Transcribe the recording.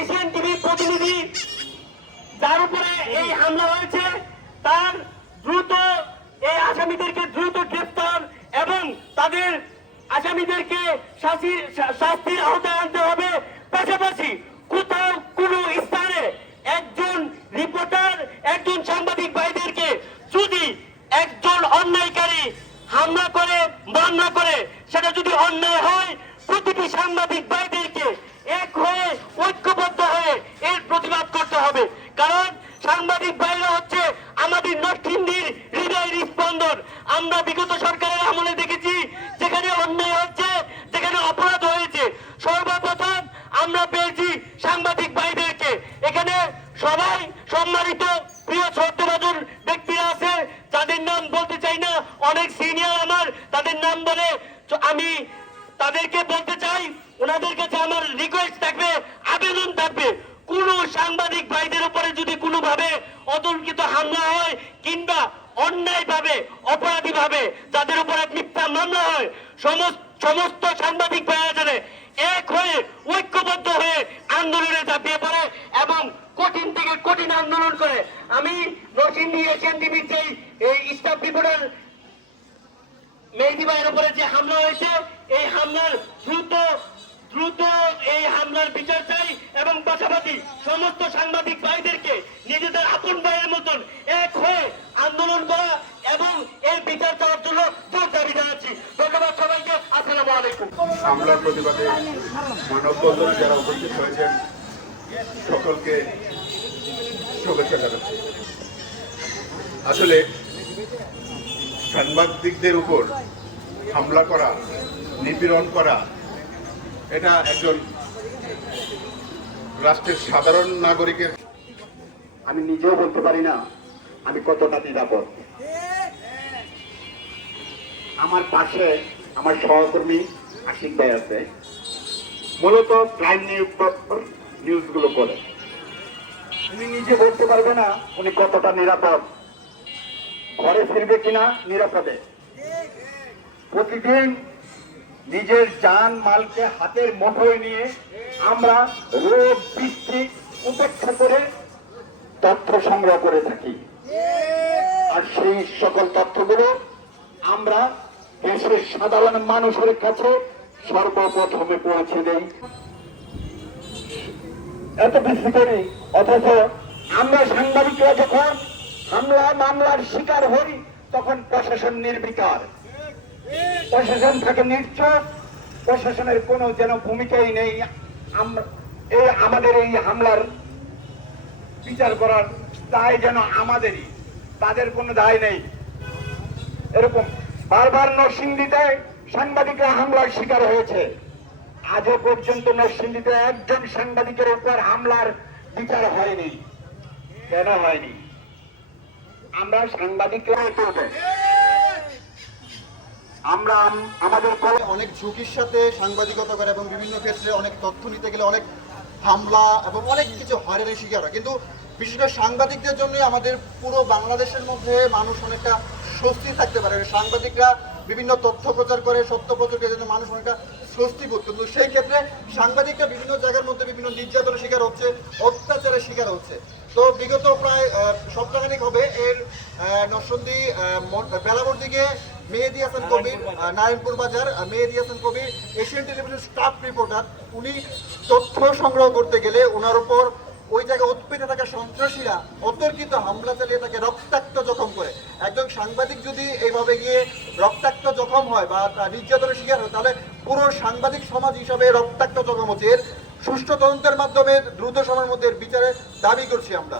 Asian TV প্রতিনিধি যার উপরে এই হামলা হয়েছে তার দ্রুত এই আসামিদেরকে দ্রুত গ্রেফতার এবং তাদের আসামিদেরকে শাস্তির আওতায় আনতে হবে। পাশাপাশি কোথাও কোনো স্থানে একজন রিপোর্টার একজন সাংবাদিক ভাইদেরকে যদি একজন অন্যায়কারী হামলা করে মামলা করে সেটা যদি অন্যায় হয় প্রতিটি সাংবাদিক ভাইদেরকে এক হয়ে ঐক্যবদ্ধ হয়ে এর প্রতিবাদ করতে হবে। কারণ সাংবাদিক ভাইরা হচ্ছে আমাদের নরসিংদীর হৃদয়ের স্পন্দন। আমরা বিগত সরকারের আমলে দেখেছি যেখানে অন্যায় হচ্ছে যেখানে অপরাধ হয়েছে সর্বপ্রথম আমরা পেয়েছি সাংবাদিক ভাইদেরকে। এখানে সবাই সম্মানিত প্রিয় শ্রদ্ধাভাজন ব্যক্তিরা আছে যাদের নাম বলতে চাই না, অনেক সিনিয়র আমার, তাদের নাম বলে আমি তাদেরকে বলতে চাই ওনাদের কাছে আমার রিকোয়েস্ট থাকবে, আবেদন থাকবে, কোন সাংবাদিক ভাইদের উপরে যদি কোনোভাবে অতর্কিত হামলা হয় কিংবা অন্যায় ভাবে অপরাধী ভাবে যাদের উপরে মিথ্যা মামলা হয় সমস্ত সাংবাদিক ভাইরা যেন এক হয়ে ঐক্যবদ্ধ হয়ে আন্দোলনে ঝাঁপিয়ে পড়ে এবং কঠিন থেকে কঠিন আন্দোলন করে। আমি নরসিংদী এশিয়ান টিভির যে এই স্টাফ রিপোর্টার মেহেদী ভাইয়ের উপরে যে হামলা হয়েছে এই হামলার দ্রুত এই হামলার বিচার চাই এবং পাশাপাশি সমস্ত সাংবাদিক ভাইদেরকে নিজেদের আপন ভাইয়ের মতন এক হয়ে আন্দোলন করা এবং এর বিচার চাওয়ার জন্য জোর দাবি জানাচ্ছি। ধন্যবাদ সবাইকে। আসসালামু আলাইকুম। হামলার প্রতিবাদে মানববন্ধনে যারা উপস্থিত হয়েছেন সকলকে শুভেচ্ছা জানাচ্ছি। আসলে সাংবাদিকদের উপর হামলা করা, নিপীড়ন করা, এটা একজন রাষ্ট্রের সাধারণ নাগরিকের, আমি নিজেও বলতে পারি না আমি কতটা নিরাপদ। আমার পাশে আমার সহকর্মী আশিক ভাই আছে, মূলত ক্রাইম নিউজগুলো করে। উনি নিজে বলতে পারবে না উনি কতটা নিরাপদ, ঘরে ফিরবে কিনা নিরাপদে। প্রতিদিন নিজের জান মালকে হাতের মুঠোয় নিয়ে আমরা রোগ বৃষ্টি উপেক্ষা করে তথ্য সংগ্রহ করে থাকি, আর সেই সকল তথ্যগুলো আমরা দেশের সাধারণ মানুষের কাছে সর্বপ্রথমে পৌঁছে দেই। এত বেশি করি, অথচ আমরা সাংবাদিকরা যখন হামলা মামলার শিকার হই তখন প্রশাসন নির্বিকার, প্রশাসন থাকে নিশ্চয়, প্রশাসনের কোনো যেন ভূমিকাই নেই। আমাদের এই হামলার বিচার করার দায় যেন আমাদেরই, তাদের কোনো দায় নেই। এরকম বারবার নরসিংদীতে সাংবাদিকরা হামলার শিকার হয়েছে, আজও পর্যন্ত নরসিংদীতে একজন সাংবাদিকের উপর হামলার বিচার হয়নি। কেন হয়নি? আমরা সাংবাদিকরা আমরা আমাদের অনেক ঝুঁকির সাথে সাংবাদিকতা করে এবং বিভিন্ন ক্ষেত্রে অনেক তথ্য নিতে গেলে অনেক হামলা এবং অনেক কিছু হয়রানির শিকার হয়। কিন্তু বিশেষ করে সাংবাদিকদের জন্যই আমাদের পুরো বাংলাদেশের মধ্যে মানুষ অনেকটা স্বস্তি থাকতে পারে। সাংবাদিকরা বিভিন্ন তথ্য প্রচার করে, সত্য প্রচারের জন্য মানুষ অনেকটা স্বস্তি বোধ। কিন্তু সেই ক্ষেত্রে সাংবাদিকরা বিভিন্ন জায়গার মধ্যে বিভিন্ন নির্যাতনের শিকার হচ্ছে, অত্যাচারের শিকার হচ্ছে। তো বিগত প্রায় সপ্তাহখানেক হবে এর নরসিংদী বেলাবর দিকে মেহেদী হাসান কবির, নারায়ণপুর বাজার মেহেদী হাসান কবির এশিয়ান টেলিভিশন স্টাফ রিপোর্টার, উনি তথ্য সংগ্রহ করতে গেলে ওনার উপর ওই জায়গায় উৎপেতে থাকা সন্ত্রাসীরা অতর্কিত হামলা চালিয়ে তাকে রক্তাক্ত জখম করে। একজন সাংবাদিক যদি এইভাবে গিয়ে রক্তাক্ত জখম হয় বা নির্যাতনের শিকার হয় তাহলে পুরো সাংবাদিক সমাজ হিসাবে রক্তাক্ত জখম হচ্ছে। এর সুষ্ঠু তদন্তের মাধ্যমে দ্রুত সময়ের মধ্যে বিচারের দাবি করছি আমরা।